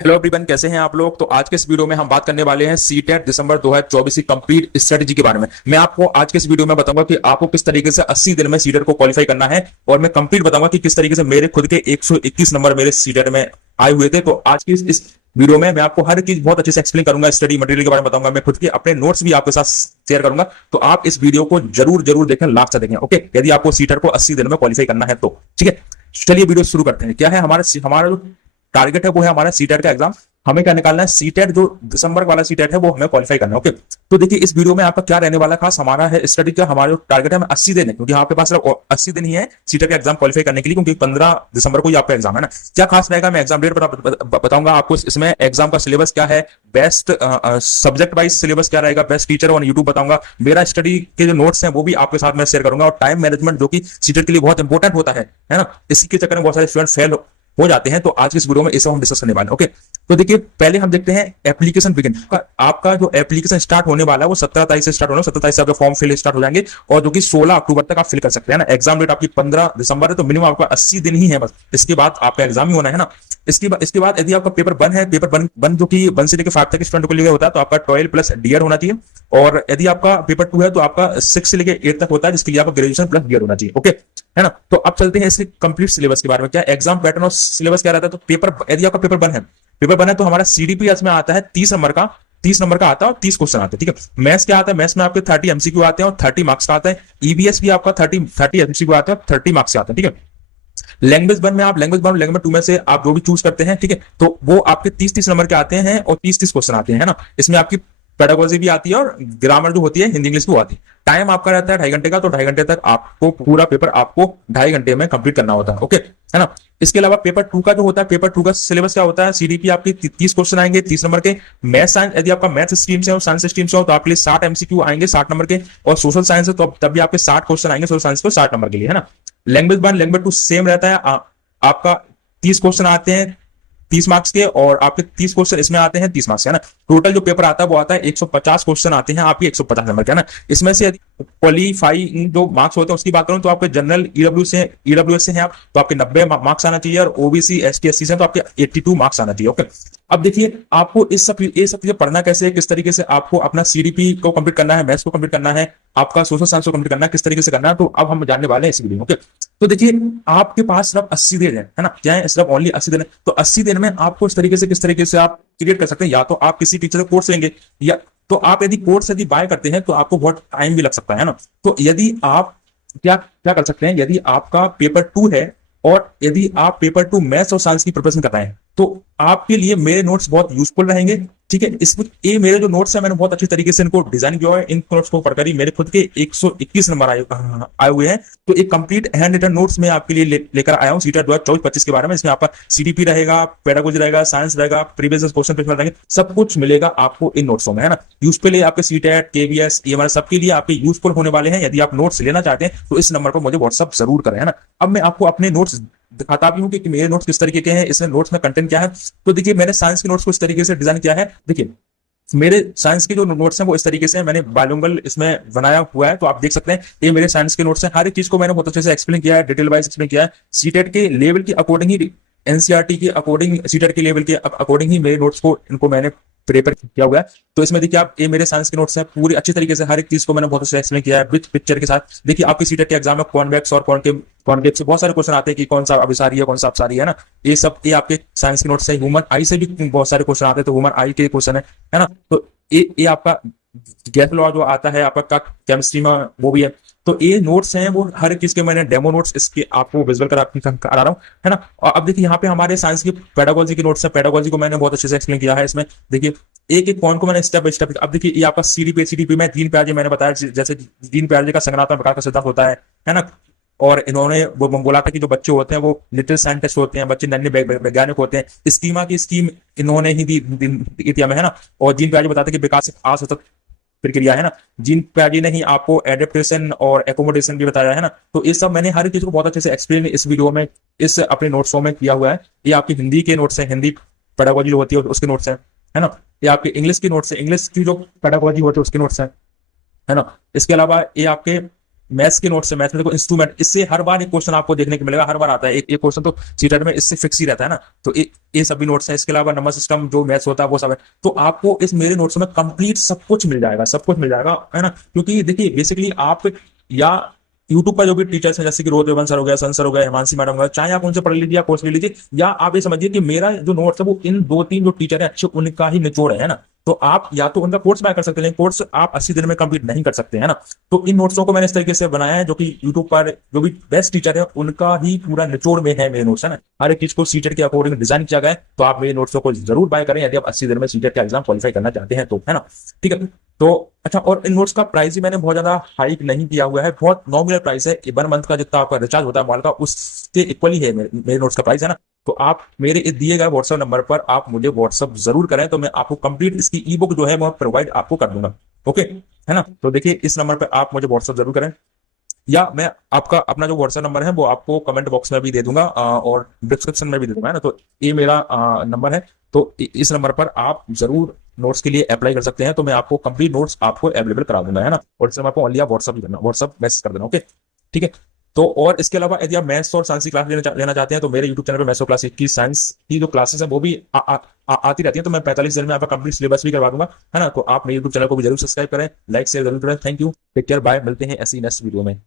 Hello everyone, कैसे हैं आप लोग। तो आज के इस वीडियो में हम बात करने वाले हैं सीटेट दिसंबर 2024 की कंप्लीट स्ट्रेटजी के बारे में। मैं आपको आज के इस वीडियो में बताऊंगा कि आपको किस तरीके से 80 दिन में सीटेट को क्वालिफाई करना है, और मैं कंप्लीट बताऊंगा कि किस तरीके से मेरे खुद के 121 नंबर मेरे सीटेट में आए हुए थे। तो आज की इस वीडियो में मैं आपको हर चीज बहुत अच्छे से एक्सप्लेन करूंगा, स्टडी मटेरियल के बारे में बताऊंगा, मैं खुद के अपने नोट्स भी आपके साथ शेयर करूंगा। तो आप इस वीडियो को जरूर जरूर देखें, लास्ट तक देखें, ओके। यदि आपको सीटेट को 80 दिन में क्वालिफाई करना है तो ठीक है। चलिए वीडियो शुरू करते हैं। क्या है हमारा हमारा जो टारगेट है वो है हमारा सीटेट का एग्जाम। हमें क्या निकालना है, सीटेट जो दिसंबर वाला सीटेट है वो हमें क्वालिफाई करना है, ओके। तो देखिए इस वीडियो में आपका क्या रहने वाला, खास हमारा है स्टडी का, हमारा जो टारगेट है 80 दिन है, क्योंकि आपके पास सिर्फ 80 दिन ही है सीटेट का एग्जाम क्वालिफाई करने के लिए, क्योंकि 15 दिसंबर को ही आपका एग्जाम है ना। क्या खास रहेगा, मैं एग्जाम डेट बताऊंगा आपको। इसमें एग्जाम का सिलेबस क्या है, बेस्ट सब्जेक्ट वाइज सिलेबस क्या रहेगा, बेस्ट टीचर ऑन यूट्यूब बताऊंगा, मेरा स्टडी के जो नोट्स हैं वो भी आपके साथ मैं शेयर करूंगा, और टाइम मैनेजमेंट जो कि सीटेट के लिए बहुत इंपॉर्टेंट होता है ना। इसी के चक्कर में बहुत सारे स्टूडेंट फेल हो जाते हैं। तो आज की इस वीडियो में इसे हम डिस्कस करने वाले हैं, ओके। तो देखिए पहले हम देखते हैं एप्लीकेशन बिगिन। आपका जो एप्लीकेशन स्टार्ट होने वाला है वो 17 तारीख से स्टार्ट होना है। 17 तारीख से आपके फॉर्म फिल स्टार्ट हो जाएंगे, और जो कि 16 अक्टूबर तक आप फिल कर सकते हैं ना। एग्जाम डेट आपकी 15 दिसंबर है, तो मिनिमम आपका 80 दिन ही है बस, इसके बाद आपका एग्जाम ही होना है ना। इसके बाद यदि आपका पेपर वन है, पेपर वन जो कि 1 से लेकर 5 तक स्टूडेंट को लिए होता है, तो आपका 12 प्लस डीयर होना चाहिए। और यदि आपका पेपर 2 है तो आपका 6 से लेकर 8 तक होता है, जिसके लिए आपका ग्रेजुएशन प्लस डीयर होना चाहिए, ओके, है ना। तो अब चलते हैं इसके कंप्लीट सिलेबस के बारे में। क्या एग्जाम पैटर्न और सिलेबस क्या रहता है। तो पेपर, यदि आपका पेपर वन है, तो हमारा सीडीपी इसमें आता है 30 नंबर का। 30 नंबर का आता है और 30 क्वेश्चन आते हैं, ठीक है। मैथ्स क्या आता है, मैथ्स में आपके 30 एमसीक्यू आते हैं और 30 मार्क्स का आता है। ईवीएस भी आपका 30 एमसीक्यू आते हैं और 30 मार्क्स के आते हैं, ठीक है। लैंग्वेज वन में आप लैंग्वेज टू में से आप जो भी चूज करते हैं, ठीक है, तो वो आपके 30-30 नंबर के आते हैं और 30-30 क्वेश्चन आते हैं, है ना। इसमें आपकी पेडागोजी भी आती है और ग्रामर जो होती है हिंदी इंग्लिश भी आती है। टाइम आपका रहता है 2.5 घंटे का, तो 2.5 घंटे तक आपको पूरा पेपर आपको 2.5 घंटे में कंप्लीट करना होता है, ओके, है ना। इसके अलावा पेपर 2 का जो होता है, पेपर 2 का सिलेबस क्या होता है, सीडीपी आपकी 30 क्वेश्चन आएंगे 30 नंबर के। मैथ साइंस, यदि आपका मैथ स्ट्रीम से और साइंस स्ट्रीम से हो तो आपके लिए 60 एमसीक्यू आएंगे 60 नंबर के। और सोशल साइंस है तो तब भी आपके 60 क्वेश्चन आएंगे सोशल साइंस को 60 नंबर के लिए, है ना। Language one language two same रहता है, आपका 30 क्वेश्चन आते हैं 30 मार्क्स के, और आपके 30 क्वेश्चन इसमें आते हैं 30 मार्क्स के, है ना। टोटल जो पेपर आता है वो आता है 150 क्वेश्चन आते हैं आपके 150 नंबर के, है ना। इसमें से यदि क्वालिफाई जो मार्क्स होते हैं उसकी बात करूं तो आपके जनरल ईडब्ल्यू से हैं आप, तो आपके 90 मार्क्स आना चाहिए, और ओबीसी एसटी एससी से तो आपके 82 मार्क्स आना चाहिए, ओके। अब देखिए आपको ये सब चीजें पढ़ना कैसे है, किस तरीके से आपको अपना सीडीपी को कंप्लीट करना है, मैथ्स को कंप्लीट करना है, आपका सोशल साइंस को कंप्लीट करना है, किस तरीके से करना है, तो अब हम जानने वाले हैं इस वीडियो में, ओके। तो देखिए आपके पास सिर्फ 80 दिन है ना, क्या है, सिर्फ ओनली 80 दिन है। तो 80 दिन में आपको इस तरीके से किस तरीके से आप क्रिएट कर सकते हैं, या तो आप किसी टीचर से कोर्स लेंगे, या तो आप यदि कोर्स यदि बाय करते हैं तो आपको बहुत टाइम भी लग सकता है ना। तो यदि आप क्या क्या कर सकते हैं, यदि आपका पेपर 2 है और यदि आप पेपर 2 मैथ्स और साइंस की प्रिपरेशन कर रहे हैं, तो आपके लिए मेरे नोट्स बहुत यूजफुल रहेंगे, ठीक है। इसमें ये मेरे जो नोट्स है मैंने बहुत अच्छी तरीके से इनको डिजाइन किया है। इन नोट्स को पढ़कर ही मेरे खुद के 121 नंबर आए हुए हैं। तो एक कंप्लीट हैंड रिटन नोट्स में आपके लिए लेकर आया हूँ सीटेट 2024-25 के बारे में। इसमें आपका सीडीपी रहेगा, पेडागोजी रहेगा, साइंस रहेगा, प्रीवियस क्वेश्चन पेपर रहेंगे, सब कुछ मिलेगा आपको इन नोट्सों में, है ना। यूजफुल है आपके सीटेट केवीएस ईएमआर सबके लिए आपके यूजफुल होने वाले हैं। यदि आप नोट्स लेना चाहते हैं तो इस नंबर पर मुझे व्हाट्सअप जरूर करें, है ना। अब मैं आपको अपने नोट्स दिखाता भी हूं कि मेरे नोट्स किस तरीके के हैं, इसमें नोट्स में कंटेंट क्या है। तो देखिए मैंने साइंस के नोट्स को इस तरीके से डिजाइन किया है। देखिए मेरे साइंस के जो नोट्स हैं वो इस तरीके से मैंने बायलॉन्गल इसमें बनाया हुआ है, तो आप देख सकते हैं ये मेरे साइंस के नोट्स हैं। हर एक चीज को मैंने बहुत अच्छे से एक्सप्लेन किया है, डिटेल वाइज एक्सप्लेन किया है। सीटेट के लेवल के अकॉर्डिंग ही, एनसीईआरटी के अकॉर्डिंग, सीटेट के लेवल के अकॉर्डिंग ही मेरे नोट्स को इनको मैंने प्रिपेयर किया हुआ है। तो इसमें देखिए आप, ये मेरे साइंस के नोट्स हैं, पूरी अच्छी तरीके से हर एक चीज को मैंने बहुत अच्छे से एक्सप्लेन किया है विद पिक्चर के साथ। देखिए आपकी सीटेट के एग्जाम में कॉन्वेक्स और कॉन्केव से बहुत सारे क्वेश्चन आते हैं कि कौन सा अभिसारी है कौन सा अपसारी है ना। ये सब ये आपके साइंस के नोट्स है। ह्यूमन आई से भी बहुत सारे क्वेश्चन आते हैं, तो ह्यूमन आई के क्वेश्चन है ना। तो ये आपका गैस लॉ जो आता है आपका केमिस्ट्री में वो भी है। तो ये नोट्स हैं वो हर एक चीज के मैंने डेमो नोट्स इसके आपको विजुअल करा रहा हूँ, है ना। और अब देखिए यहाँ पे हमारे साइंस की पेडागोजी के नोट्स है। पेडागोजी को मैंने बहुत अच्छे से एक्सप्लेन किया है इसमें। देखिए एक एक पॉइंट को मैंने स्टेप बाय स्टेप। अब देखिए ये आपका सीडीपी में दीन प्याजे मैंने बताया, जैसे दीन प्याजे का संज्ञानात्मक प्रकार का सिद्धांत होता है ना। और इन्होंने वो बोला था कि जो बच्चे होते हैं वो लिटिल साइंटिस्ट होते हैं, बच्चे नन्हे वैज्ञानिक होते हैं। स्कीमा की स्कीम इन्होंने ही दी हमें, है ना। और दीन प्याजे बताते हैं कि विकास असतत प्रक्रिया है ना। जीन प्याजी ने ही आपको एडेप्टेशन और एकोमोडेशन भी बताया है ना। तो ये सब मैंने हर एक चीज को बहुत अच्छे से एक्सप्लेन इस वीडियो में, इस अपने नोट्सों में किया हुआ है। ये आपकी हिंदी के नोट्स हैं, हिंदी पेडागोजी जो होती है उसके नोट्स हैं, है ना। ये आपके इंग्लिश की नोट्स है, इंग्लिश की जो पेडागोजी होती है उसके नोट्स हैं, है ना। इसके अलावा ये आपके मैथ्स के नोट्स है, मैथ्स में देखो इंस्ट्रूमेंट, इससे हर बार एक क्वेश्चन आपको देखने को मिलेगा, हर बार आता है एक क्वेश्चन, तो सीटेट में इससे फिक्स ही रहता है ना। तो ये सभी नोट्स हैं। इसके अलावा नंबर सिस्टम जो मैथ्स होता है वो सब है। तो आपको इस मेरे नोट्स में कंप्लीट सब कुछ मिल जाएगा, सब कुछ मिल जाएगा, है ना। क्योंकि देखिए बेसिकली आप या यूट्यूब पर जो भी टीचर्स हैं, जैसे कि रोज सर हो गया, सन सर हो गया, हिमांशी मैडम हो गया, चाहे आप उनसे पढ़ लीजिए या कोर्स ले लीजिए, या आप ये समझिए कि मेरा जो नोट्स है वो इन दो तीन जो टीचर है अच्छे उनका ही निचोड़ है ना। तो आप या तो उनका कोर्स बाय कर सकते हैं, कोर्स आप 80 दिन में कंप्लीट नहीं कर सकते, है ना। तो इन नोट्सों को मैंने इस तरीके से बनाया है जो कि यूट्यूब पर जो भी बेस्ट टीचर है उनका ही पूरा निचोड़ में है मेरे नोट्स, है ना। हर एक चीज को सीटेट के अकॉर्डिंग डिजाइन किया गया है। तो आप मेरे नोट्सों को जरूर बाय करें यदि आप 80 दिन में सीटेट का एग्जाम क्वालिफाई करना चाहते हैं तो, है ना। ठीक है। तो अच्छा, और इन नोट्स का प्राइस भी मैंने बहुत ज्यादा हाइक नहीं किया हुआ है, बहुत नॉमिनल प्राइस है। 1 मंथ का जितना आपका रिचार्ज होता है मोबाइल का उसके इक्वली है मेरे नोट्स का प्राइस, है ना। तो आप मेरे इस दिए गए व्हाट्सएप नंबर पर आप मुझे व्हाट्सएप जरूर करें, तो मैं आपको कंप्लीट इसकी ई बुक जो है वो प्रोवाइड आपको कर दूंगा। ओके, है ना। तो देखिए इस नंबर पर आप मुझे व्हाट्सएप जरूर करें, या मैं आपका अपना जो व्हाट्सएप नंबर है वो आपको कमेंट बॉक्स में भी दे दूंगा और डिस्क्रिप्शन में भी दे दूंगा, है ना। तो ये मेरा नंबर है। तो इस नंबर पर आप जरूर नोट्स के लिए अप्लाई कर सकते हैं। तो मैं आपको कंप्लीट नोट्स आपको अवेलेबल करा दूंगा, है ना। और इसमें आपको ओनली आप व्हाट्सएप ही करना, व्हाट्सएप मैसेज कर देना। ओके, ठीक है। तो और इसके अलावा यदि आप मैथ्स और साइंस की क्लास लेना चाहते हैं तो मेरे यूट्यूब चैनल पर मैथ्स और क्लास की साइंस की जो क्लासेस है वो भी आती रहती है। तो मैं 45 दिन में आपका कंप्लीट सिलेबस भी करवा दूंगा, है ना। तो आप मेरे यूट्यूब चैनल को भी जरूर सब्सक्राइब करें, लाइक शेयर जरूर करें। Thank you, take care, bye, मिलते हैं ऐसी नेक्स्ट वीडियो में।